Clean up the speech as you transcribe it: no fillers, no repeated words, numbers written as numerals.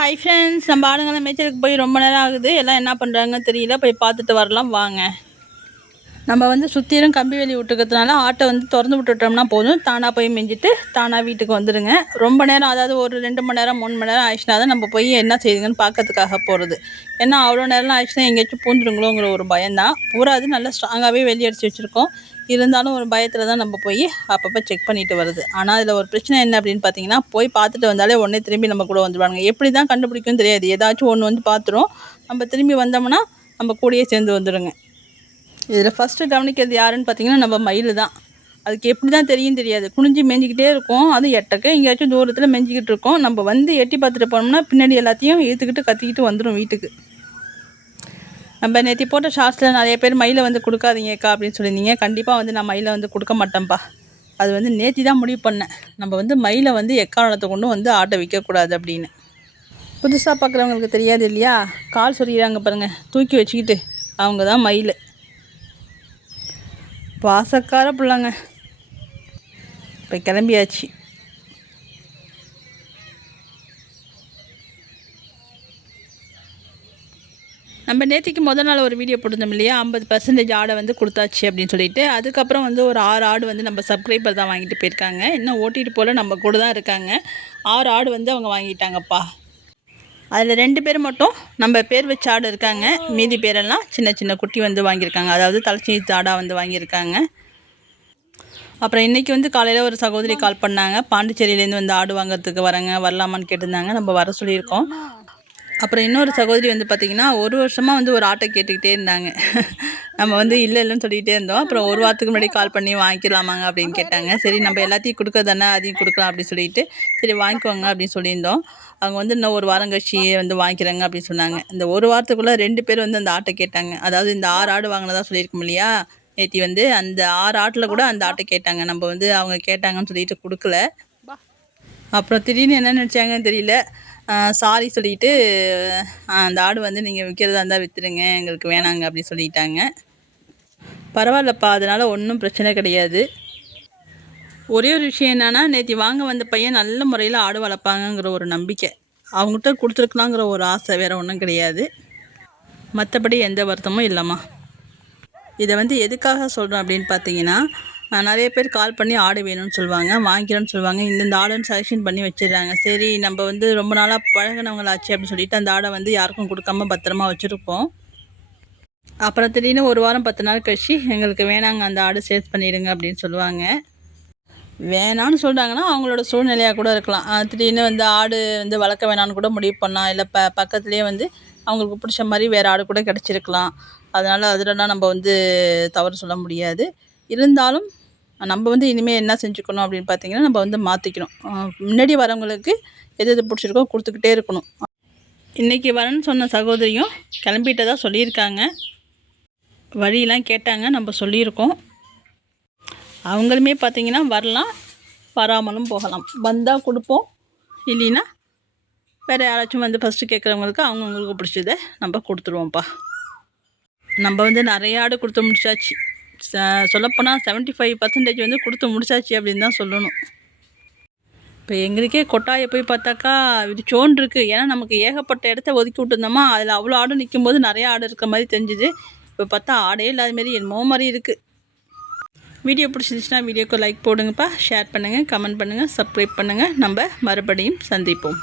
Hi friends, நம்ம ஆளுங்கெல்லாம் மேய்ச்சலுக்கு போய் ரொம்ப நேரம் ஆகுது. எல்லாம் என்ன பண்ணுறாங்கன்னு தெரியல. போய் பார்த்துட்டு வரலாம் வாங்க. நம்ம வந்து சுற்றிலும் கம்பி வேலி விட்டுக்கிறதுனால ஆட்டை வந்து திறந்து விட்டுட்டோம்னா போதும், தானாக போய் மேய்ஞ்சிட்டு தானாக வீட்டுக்கு வந்துடுங்க. ரொம்ப நேரம், அதாவது ஒரு 2 மணி நேரம் 3 மணி நேரம் ஆயிடுச்சுனா தான் நம்ம போய் என்ன செய்யுதுங்கன்னு பார்க்கறதுக்காக போகிறது. ஏன்னா அவ்வளோ நேரம்லாம் ஆயிடுச்சுன்னா எங்கேயாச்சும் பூந்துருங்களோங்கிற ஒரு பயம்தான். பூராது நல்லா ஸ்ட்ராங்காகவே வெளியே அடித்து வச்சுருக்கோம். இருந்தாலும் ஒரு பயத்தில் தான் நம்ம போய் அப்பப்போ செக் பண்ணிட்டு வருது. ஆனால் அதில் ஒரு பிரச்சனை என்ன அப்படின்னு பார்த்தீங்கன்னா, போய் பார்த்துட்டு வந்தாலே உடனே திரும்பி நம்ம கூட வந்துடுவாங்க. எப்படி தான் கண்டுபிடிக்கும்னு தெரியாது. ஏதாச்சும் ஒன்று வந்து பார்த்துரும். நம்ம திரும்பி வந்தோம்னா நம்ம கூடயே சேர்ந்து வந்துடுங்க. இதில் ஃபஸ்ட்டு கவனிக்கிறது யாருன்னு பார்த்தீங்கன்னா, நம்ம மயில் தான். அதுக்கு எப்படி தான் தெரியாது. குனிஞ்சு மேய்ஞ்சிக்கிட்டே இருக்கும். அது எட்டக்க எங்கேயாச்சும் தூரத்தில் மேய்ஞ்சிக்கிட்டு இருக்கோம். நம்ம வந்து எட்டி பார்த்துட்டு போனோம்னா பின்னாடி எல்லாத்தையும் இழுத்துக்கிட்டு கத்திக்கிட்டு வந்துடும் வீட்டுக்கு. நம்ம நேற்று போட்ட ஷார்ட்ஸில் நிறைய பேர் மயிலை வந்து கொடுக்காதீங்கக்கா அப்படின்னு சொல்லியிருந்தீங்க. கண்டிப்பாக வந்து நான் மயிலை வந்து கொடுக்க மாட்டேன்ப்பா. அது வந்து நேற்று தான் முடிவு பண்ணேன். நம்ம வந்து மயிலை வந்து எக்காரணத்தை கொண்டு வந்து ஆட்டை விற்கக்கூடாது அப்படின்னு. புதுசாக பார்க்குறவங்களுக்கு தெரியாது இல்லையா? கால் சொல்லிடுறாங்க பாருங்கள், தூக்கி வச்சுக்கிட்டு. அவங்க தான் மயில். பாசக்கார பிள்ளைங்க. இப்போ கிளம்பியாச்சு. நம்ம நேற்றுக்கு முதல் நாள் ஒரு வீடியோ போட்டிருந்தோம் இல்லையா, 50% ஆடை வந்து கொடுத்தாச்சு அப்படின்னு சொல்லிட்டு. அதுக்கப்புறம் வந்து ஒரு 6 ஆடு வந்து நம்ம சப்ஸ்கிரைபர் தான் வாங்கிட்டு போயிருக்காங்க. இன்னும் ஓட்டிகிட்டு போல் நம்ம கூட தான் இருக்காங்க. 6 ஆடு வந்து அவங்க வாங்கிட்டாங்கப்பா. அதில் 2 பேர் மட்டும் நம்ம பேர் வச்ச ஆடு இருக்காங்க. மீதி பேரெல்லாம் சின்ன சின்ன குட்டி வந்து வாங்கியிருக்காங்க. அதாவது தலைச்சீத்து ஆடாக வந்து வாங்கியிருக்காங்க. அப்புறம் இன்றைக்கி வந்து காலையில் ஒரு சகோதரி கால் பண்ணாங்க. பாண்டிச்சேரியிலேருந்து வந்து ஆடு வாங்கிறதுக்கு வரலாமான்னு கேட்டிருந்தாங்க. நம்ம வர சொல்லியிருக்கோம். அப்புறம் இன்னொரு சகோதரி வந்து பார்த்திங்கன்னா, ஒரு வருஷமாக வந்து ஒரு ஆட்டை கேட்டுக்கிட்டே இருந்தாங்க. நம்ம வந்து இல்லைன்னு சொல்லிகிட்டே இருந்தோம். அப்புறம் ஒரு வாரத்துக்கு முன்னாடி கால் பண்ணி வாங்கிக்கலாமாங்க அப்படின்னு கேட்டாங்க. சரி, நம்ம எல்லாத்தையும் கொடுக்க தானே, அதையும் கொடுக்கலாம் அப்படின்னு சொல்லிட்டு, சரி வாங்கிக்கோங்க அப்படின்னு சொல்லியிருந்தோம். அவங்க வந்து இன்னும் ஒரு வாரம் கழிச்சு வந்து வாங்கிக்கிறாங்க அப்படின்னு சொன்னாங்க. இந்த ஒரு வாரத்துக்குள்ளே 2 பேர் வந்து அந்த ஆட்டை கேட்டாங்க. அதாவது இந்த 6 ஆடு வாங்கினதா சொல்லியிருக்கோம் இல்லையா, நேற்று வந்து அந்த 6 ஆட்டில் கூட அந்த ஆட்டை கேட்டாங்க. நம்ம வந்து அவங்க கேட்டாங்கன்னு சொல்லிட்டு கொடுக்கல. அப்புறம் திடீர்னு என்ன நினச்சாங்கன்னு தெரியல, சாரி சொல்லிவிட்டு அந்த ஆடு வந்து நீங்கள் விற்கிறதா இருந்தால் விற்றுருங்க, எங்களுக்கு வேணாங்க அப்படின்னு சொல்லிட்டாங்க. பரவாயில்லப்பா, அதனால் ஒன்றும் பிரச்சனை கிடையாது. ஒரே ஒரு விஷயம் என்னென்னா, நேற்று வாங்க வந்த பையன் நல்ல முறையில் ஆடு வளர்ப்பாங்கங்கிற ஒரு நம்பிக்கை, அவங்ககிட்ட கொடுத்துருக்கலாங்கிற ஒரு ஆசை, வேறு ஒன்றும் கிடையாது. மற்றபடி எந்த வருத்தமும் இல்லைம்மா. இதை வந்து எதுக்காக சொல்கிறேன் அப்படின்னு பார்த்தீங்கன்னா, நிறைய பேர் கால் பண்ணி ஆடு வேணும்னு சொல்லுவாங்க, வாங்கிக்கிறேன்னு சொல்லுவாங்க. இந்த ஆடுன்னு செலெக்ஷன் பண்ணி வச்சிடுறாங்க. சரி, நம்ம வந்து ரொம்ப நாளாக பழகினவங்களாச்சு அப்படின்னு சொல்லிட்டு அந்த ஆடை வந்து யாருக்கும் கொடுக்காம பத்திரமா வச்சுருப்போம். அப்புறம் திடீர்னு ஒரு வாரம் 10 நாள் கழிச்சு எங்களுக்கு வேணாங்க, அந்த ஆடு சேல்ஸ் பண்ணிடுங்க அப்படின்னு சொல்லுவாங்க. வேணான்னு சொல்கிறாங்கன்னா அவங்களோட சூழ்நிலையாக கூட இருக்கலாம். திடீர்னு வந்து ஆடு வந்து வளர்க்க வேணான்னு கூட முடிவு பண்ணலாம். இல்லை பக்கத்துலேயே வந்து அவங்களுக்கு பிடிச்ச மாதிரி வேறு ஆடு கூட கிடச்சிருக்கலாம். அதனால் அதிலலாம் நம்ம வந்து தவறு சொல்ல முடியாது. இருந்தாலும் நம்ம வந்து இனிமேல் என்ன செஞ்சுக்கணும் அப்படின்னு பார்த்தீங்கன்னா, நம்ம வந்து மாற்றிக்கணும். முன்னாடி வரவங்களுக்கு எது பிடிச்சிருக்கோ கொடுத்துக்கிட்டே இருக்கணும். இன்றைக்கி வரேன்னு சொன்ன சகோதரியும் கிளம்பிட்டதா சொல்லியிருக்காங்க. வழியெலாம் கேட்டாங்க, நம்ம சொல்லியிருக்கோம். அவங்களுமே பார்த்திங்கன்னா வரலாம், வராமலும் போகலாம். வந்தால் கொடுப்போம், இல்லைன்னா வேறு யாராச்சும் வந்து ஃபஸ்ட்டு கேட்குறவங்களுக்கு அவங்கவுங்களுக்கு பிடிச்சதை நம்ம கொடுத்துருவோம்ப்பா. நம்ம வந்து நிறைய ஆடு கொடுத்து முடிச்சாச்சு. சொல்லப்போனால் 75% வந்து கொடுத்து முடிச்சாச்சு அப்படின்னு தான் சொல்லணும். இப்போ எங்களுக்கே கொட்டாயை போய் பார்த்தாக்கா விரிச்சோன்னு இருக்குது. ஏன்னா நமக்கு ஏகப்பட்ட இடத்த ஒதுக்கி விட்டுருந்தோமா, அதில் அவ்வளோ ஆடு நிற்கும்போது நிறைய ஆடு இருக்கிற மாதிரி தெரிஞ்சுது. இப்போ பார்த்தா ஆடே இல்லாத மாரி என்னமோ மாதிரி இருக்குது. வீடியோ பிடிச்சிருந்துச்சுன்னா வீடியோக்கு லைக் போடுங்கப்பா, ஷேர் பண்ணுங்கள், கமெண்ட் பண்ணுங்கள், சப்ஸ்கிரைப் பண்ணுங்கள். நம்ம மறுபடியும் சந்திப்போம்.